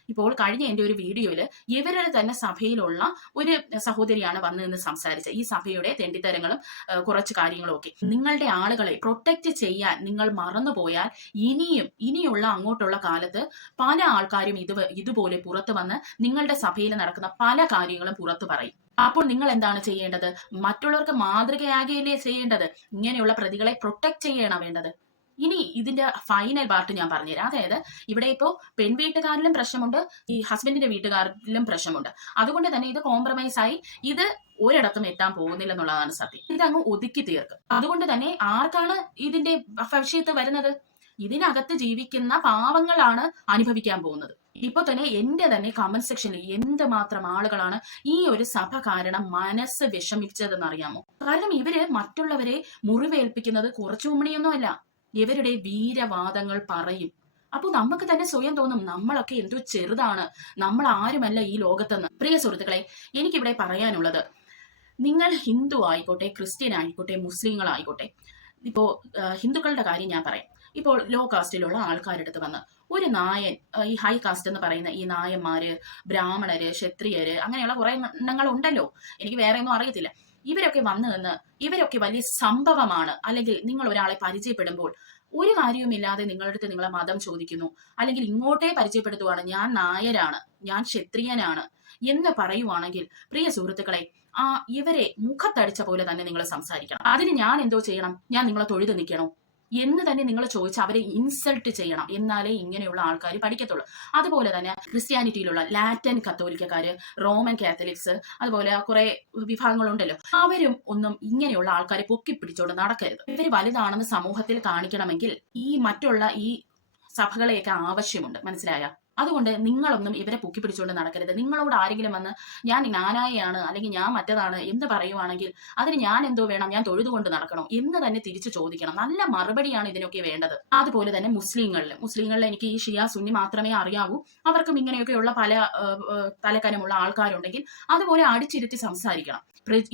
ഇപ്പോൾ കഴിഞ്ഞ എന്റെ ഒരു വീഡിയോയിൽ ഇവരുടെ തന്നെ സഭയിലുള്ള ഒരു സഹോദരിയാണ് വന്ന് നിന്ന് സംസാരിച്ചത്. ഈ സഭയുടെ തെണ്ടിത്തരങ്ങളും കുറച്ച് കാര്യങ്ങളും ഒക്കെ നിങ്ങളുടെ ആളുകളെ പ്രൊട്ടക്റ്റ് ചെയ്യാൻ നിങ്ങൾ മറന്നുപോയാൽ ഇനിയും ഇനിയുള്ള അങ്ങോട്ടുള്ള കാലത്ത് പല ആൾക്കാരും ഇത് ഇതുപോലെ പുറത്തു വന്ന് നിങ്ങളുടെ സഭയിൽ നടക്കുന്ന പല കാര്യങ്ങളും പുറത്തു പറയും. അപ്പോൾ നിങ്ങൾ എന്താണ് ചെയ്യേണ്ടത്? മറ്റുള്ളവർക്ക് മാതൃകയാകുകയല്ലേ ചെയ്യേണ്ടത്? ഇങ്ങനെയുള്ള പ്രതികളെ പ്രൊട്ടക്ട് ചെയ്യണം വേണ്ടത്? ഇനി ഇതിന്റെ ഫൈനൽ പാർട്ട് ഞാൻ പറഞ്ഞുതരാം. അതായത് ഇവിടെ ഇപ്പോൾ പെൺവീട്ടുകാരിലും പ്രശ്നമുണ്ട് ഈ ഹസ്ബൻഡിന്റെ വീട്ടുകാരിലും പ്രശ്നമുണ്ട്. അതുകൊണ്ട് തന്നെ ഇത് കോംപ്രമൈസ് ആയി ഇത് ഒരിടത്തും എത്താൻ പോകുന്നില്ല എന്നുള്ളതാണ് സത്യം. ഇത് അങ്ങ് ഒതുക്കി തീർക്കും. അതുകൊണ്ട് തന്നെ ആർക്കാണ് ഇതിന്റെ ഭവിഷ്യത്ത് വരുന്നത്? ഇതിനകത്ത് ജീവിക്കുന്ന പാവങ്ങളാണ് അനുഭവിക്കാൻ പോകുന്നത്. ഇപ്പൊ തന്നെ എന്റെ തന്നെ കമന്റ് സെക്ഷനിൽ എന്തുമാത്രം ആളുകളാണ് ഈ ഒരു സഭ കാരണം മനസ്സ് വിഷമിച്ചതെന്ന് അറിയാമോ? കാരണം ഇവർ മറ്റുള്ളവരെ മുറിവേൽപ്പിക്കുന്നത് കുറച്ചു മുമ്പണിയൊന്നുമല്ല ഇവരുടെ വീരവാദങ്ങൾ പറയും. അപ്പോൾ നമുക്ക് തന്നെ സ്വയം തോന്നും നമ്മളൊക്കെ എന്തോ ചെറുതാണ്. നമ്മൾ ആരുമല്ല ഈ ലോകത്തെന്ന്. പ്രിയ സുഹൃത്തുക്കളെ എനിക്കിവിടെ പറയാനുള്ളത്. നിങ്ങൾ ഹിന്ദു ആയിക്കോട്ടെ ക്രിസ്ത്യൻ ആയിക്കോട്ടെ മുസ്ലിങ്ങൾ ആയിക്കോട്ടെ ഇപ്പോ ഹിന്ദുക്കളുടെ കാര്യം ഞാൻ പറയാം. ഇപ്പോൾ ലോ കാസ്റ്റിലുള്ള ആൾക്കാരുടെ അടുത്ത് വന്ന് ഒരു നായൻ ഈ ഹൈ കാസ്റ്റ് എന്ന് പറയുന്ന ഈ നായന്മാര് ബ്രാഹ്മണര് ക്ഷത്രിയര് അങ്ങനെയുള്ള കുറെ എണ്ണങ്ങൾ ഉണ്ടല്ലോ എനിക്ക് വേറെ ഒന്നും അറിയത്തില്ല. ഇവരൊക്കെ വന്നു നിന്ന് ഇവരൊക്കെ വലിയ സംഭവമാണ്. അല്ലെങ്കിൽ നിങ്ങൾ ഒരാളെ പരിചയപ്പെടുമ്പോൾ ഒരു കാര്യവുമില്ലാതെ നിങ്ങളുടെ അടുത്ത് നിങ്ങളെ മതം ചോദിക്കുന്നു. അല്ലെങ്കിൽ ഇങ്ങോട്ടേ പരിചയപ്പെടുത്തുവാണ് ഞാൻ നായരാണ് ഞാൻ ക്ഷത്രിയനാണ് എന്ന് പറയുവാണെങ്കിൽ പ്രിയ സുഹൃത്തുക്കളെ ആ ഇവരെ മുഖത്തടിച്ച പോലെ തന്നെ നിങ്ങൾ സംസാരിക്കണം. അതിന് ഞാൻ എന്തോ ചെയ്യണം? ഞാൻ നിങ്ങളെ തൊഴുത് നിൽക്കണോ? എന്ന് തന്നെ നിങ്ങൾ ചോദിച്ച് അവരെ ഇൻസൾട്ട് ചെയ്യണം. എന്നാലേ ഇങ്ങനെയുള്ള ആൾക്കാർ പഠിക്കത്തുള്ളൂ. അതുപോലെ തന്നെ ക്രിസ്ത്യാനിറ്റിയിലുള്ള ലാറ്റൻ കത്തോലിക്കക്കാർ റോമൻ കാത്തലിക്സ് അതുപോലെ കുറെ വിഭാഗങ്ങളുണ്ടല്ലോ. അവരും ഒന്നും ഇങ്ങനെയുള്ള ആൾക്കാരെ പൊക്കി പിടിച്ചോണ്ട് നടക്കരുത്. ഇവർ വലുതാണെന്ന് സമൂഹത്തിൽ കാണിക്കണമെങ്കിൽ ഈ മറ്റുള്ള ഈ സഭകളെയൊക്കെ ആവശ്യമുണ്ട്. മനസ്സിലായ? അതുകൊണ്ട് നിങ്ങളൊന്നും ഇവരെ പൊക്കി പിടിച്ചുകൊണ്ട് നടക്കരുത്. നിങ്ങളോട് ആരെങ്കിലും വന്ന് ഞാൻ നാനായാണ് അല്ലെങ്കിൽ ഞാൻ മറ്റതാണ് എന്ന് പറയുവാണെങ്കിൽ അതിന് ഞാൻ എന്തോ വേണം ഞാൻ തൊഴുതുകൊണ്ട് നടക്കണം എന്ന് തന്നെ തിരിച്ചു ചോദിക്കണം. നല്ല മറുപടിയാണ് ഇതിനൊക്കെ വേണ്ടത്. അതുപോലെ തന്നെ മുസ്ലിങ്ങളിൽ മുസ്ലിങ്ങളിൽ എനിക്ക് ഈ ഷിയ സുന്നി മാത്രമേ അറിയാവൂ. അവർക്കും ഇങ്ങനെയൊക്കെയുള്ള പല തലക്കനമുള്ള ആൾക്കാരുണ്ടെങ്കിൽ അതുപോലെ അടിച്ചിരുത്തി സംസാരിക്കണം.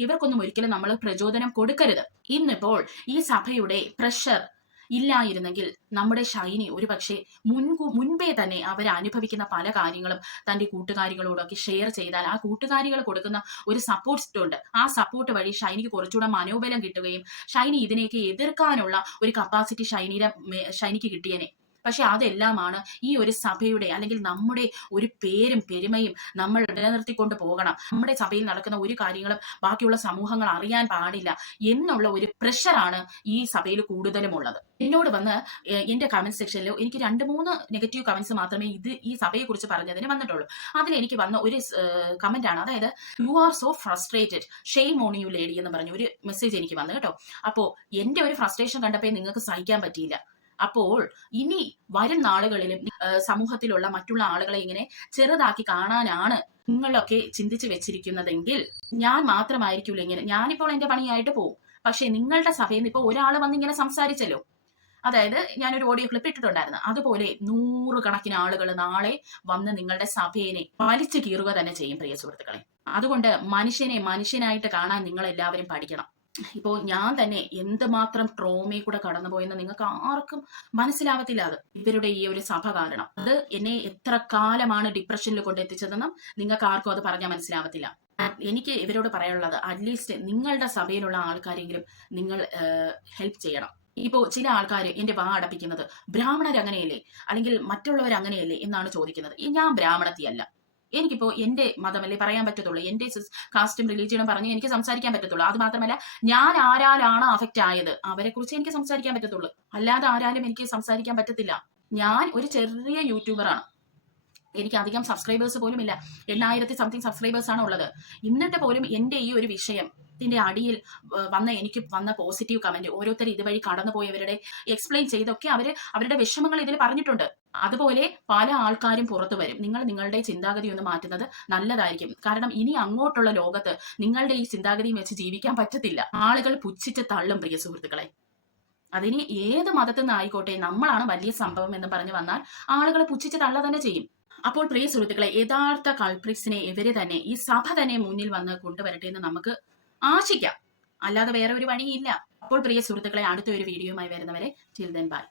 ഇവർക്കൊന്നും ഒരിക്കലും നമ്മൾ പ്രചോദനം കൊടുക്കരുത്. ഇന്നിപ്പോൾ ഈ സഭയുടെ പ്രഷർ ഇല്ലായിരുന്നെങ്കിൽ നമ്മുടെ ഷൈനി ഒരു പക്ഷേ മുൻകൂ മുൻപേ തന്നെ അവർ അനുഭവിക്കുന്ന പല കാര്യങ്ങളും തന്റെ കൂട്ടുകാരികളോടൊക്കെ ഷെയർ ചെയ്താൽ ആ കൂട്ടുകാരികൾ കൊടുക്കുന്ന ഒരു സപ്പോർട്ട് ഉണ്ട്. ആ സപ്പോർട്ട് വഴി ഷൈനിക്ക് കുറച്ചുകൂടെ മനോബലം കിട്ടുകയും ഷൈനി ഇതിനെയൊക്കെ എതിർക്കാനുള്ള ഒരു കപ്പാസിറ്റി ഷൈനിയുടെ ഷൈനിക്ക് കിട്ടിയനെ. പക്ഷെ അതെല്ലാമാണ് ഈ ഒരു സഭയുടെ അല്ലെങ്കിൽ നമ്മുടെ ഒരു പേരും പെരുമയും നമ്മൾ നിലനിർത്തിക്കൊണ്ട് പോകണം. നമ്മുടെ സഭയിൽ നടക്കുന്ന ഒരു കാര്യങ്ങളും ബാക്കിയുള്ള സമൂഹങ്ങൾ അറിയാൻ പാടില്ല എന്നുള്ള ഒരു പ്രഷറാണ് ഈ സഭയിൽ കൂടുതലും ഉള്ളത്. എന്നോട് വന്ന് എന്റെ കമന്റ് സെക്ഷനിൽ എനിക്ക് രണ്ട് മൂന്ന് നെഗറ്റീവ് കമന്റ്സ് മാത്രമേ ഇത് ഈ സഭയെ കുറിച്ച് പറഞ്ഞതിന് വന്നിട്ടുള്ളൂ. അതിൽ എനിക്ക് വന്ന ഒരു കമന്റ് ആണ്. അതായത് you are so frustrated shame on you lady എന്ന് പറഞ്ഞ ഒരു മെസ്സേജ് എനിക്ക് വന്നു കേട്ടോ. അപ്പോ എന്റെ ഒരു ഫ്രസ്ട്രേഷൻ കണ്ടപ്പോൾ നിങ്ങൾക്ക് സഹിക്കാൻ പറ്റിയില്ല. അപ്പോൾ ഇനി വരും നാളുകളിലും സമൂഹത്തിലുള്ള മറ്റുള്ള ആളുകളെ ഇങ്ങനെ ചെറുതാക്കി കാണാനാണ് നിങ്ങളൊക്കെ ചിന്തിച്ചു വെച്ചിരിക്കുന്നതെങ്കിൽ ഞാൻ മാത്രമായിരിക്കില്ല ഇങ്ങനെ. ഞാനിപ്പോൾ എന്റെ പണിയായിട്ട് പോകും പക്ഷെ നിങ്ങളുടെ സഭയിൽ നിന്ന് ഇപ്പൊ ഒരാൾ വന്ന് ഇങ്ങനെ സംസാരിച്ചല്ലോ. അതായത് ഞാനൊരു ഓഡിയോ ക്ലിപ്പ് ഇട്ടിട്ടുണ്ടായിരുന്നു. അതുപോലെ നൂറുകണക്കിന് ആളുകൾ നാളെ വന്ന് നിങ്ങളുടെ സഭയെ വലിച്ചു കീറുക തന്നെ ചെയ്യും പ്രിയ സുഹൃത്തുക്കളെ. അതുകൊണ്ട് മനുഷ്യനെ മനുഷ്യനായിട്ട് കാണാൻ നിങ്ങൾ എല്ലാവരും പഠിക്കണം. ഇപ്പോൾ ഞാൻ തന്നെ എന്തുമാത്രം ട്രോമയിൽ കൂടെ കടന്നുപോയെന്ന് നിങ്ങൾക്ക് ആർക്കും മനസ്സിലാവത്തില്ല. അത് ഇവരുടെ ഈ ഒരു സഭ കാരണം. അത് എന്നെ എത്ര കാലമാണ് ഡിപ്രഷനിൽ കൊണ്ടെത്തിച്ചതെന്നും നിങ്ങൾക്ക് ആർക്കും അത് പറഞ്ഞാൽ മനസ്സിലാവത്തില്ല. എനിക്ക് ഇവരോട് പറയാനുള്ളത് അറ്റ്ലീസ്റ്റ് നിങ്ങളുടെ സഭയിലുള്ള ആൾക്കാരെങ്കിലും നിങ്ങൾ ഹെൽപ്പ് ചെയ്യണം. ഇപ്പോൾ ചില ആൾക്കാർ എന്റെ വാ അടപ്പിക്കുന്നത് ബ്രാഹ്മണർ അങ്ങനെയല്ലേ അല്ലെങ്കിൽ മറ്റുള്ളവർ അങ്ങനെയല്ലേ എന്നാണ് ചോദിക്കുന്നത്. ഞാൻ ബ്രാഹ്മണത്തിയല്ല. എനിക്കിപ്പോ എന്റെ മതമല്ലേ പറയാൻ പറ്റത്തുള്ളൂ. എന്റെ കാസ്റ്റും റിലീജിയനും പറഞ്ഞ് എനിക്ക് സംസാരിക്കാൻ പറ്റത്തുള്ളൂ. അത് മാത്രമല്ല ഞാൻ ആരാലാണ് അഫക്റ്റ് ആയത്? അവരെ കുറിച്ച് എനിക്ക് സംസാരിക്കാൻ പറ്റത്തുള്ളൂ. അല്ലാതെ ആരാലും എനിക്ക് സംസാരിക്കാൻ പറ്റത്തില്ല. ഞാൻ ഒരു ചെറിയ യൂട്യൂബറാണ് എനിക്ക് അധികം സബ്സ്ക്രൈബേഴ്സ് പോലും ഇല്ല എണ്ണായിരത്തി സംതിങ് സബ്സ്ക്രൈബേഴ്സ് ആണ് ഉള്ളത്. എന്നിട്ട് പോലും എന്റെ ഈ ഒരു വിഷയത്തിന്റെ അടിയിൽ വന്ന എനിക്ക് വന്ന പോസിറ്റീവ് കമന്റ് ഓരോരുത്തർ ഇതുവഴി കടന്നുപോയവരുടെ എക്സ്പ്ലെയിൻ ചെയ്തൊക്കെ അവർ അവരുടെ വിഷമങ്ങൾ ഇതിൽ പറഞ്ഞിട്ടുണ്ട്. അതുപോലെ പല ആൾക്കാരും പുറത്തു വരും. നിങ്ങൾ നിങ്ങളുടെ ചിന്താഗതി ഒന്ന് മാറ്റുന്നത് നല്ലതായിരിക്കും. കാരണം ഇനി അങ്ങോട്ടുള്ള ലോകത്ത് നിങ്ങളുടെ ഈ ചിന്താഗതിയും വെച്ച് ജീവിക്കാൻ പറ്റത്തില്ല. ആളുകൾ പുച്ഛിച്ച് തള്ളും പ്രിയ സുഹൃത്തുക്കളെ. അതിന് ഏത് മതത്തിൽ നിന്നായിക്കോട്ടെ നമ്മളാണ് വലിയ സംഭവം എന്ന് പറഞ്ഞു വന്നാൽ ആളുകൾ പുച്ഛിച്ച് തള്ള തന്നെ ചെയ്യും. അപ്പോൾ പ്രിയ സുഹൃത്തുക്കളെ യഥാർത്ഥ കൾപ്രിക്സിനെ ഇവർ തന്നെ ഈ സഭ തന്നെ മുന്നിൽ വന്ന് കൊണ്ടുവരട്ടെ എന്ന് നമുക്ക് ആശിക്കാം. അല്ലാതെ വേറെ ഒരു വഴിയില്ല അപ്പോൾ പ്രിയ സുഹൃത്തുക്കളെ അടുത്ത ഒരു വീഡിയോയുമായി വരുന്നവരെ ചിൽഡൻ ബൈ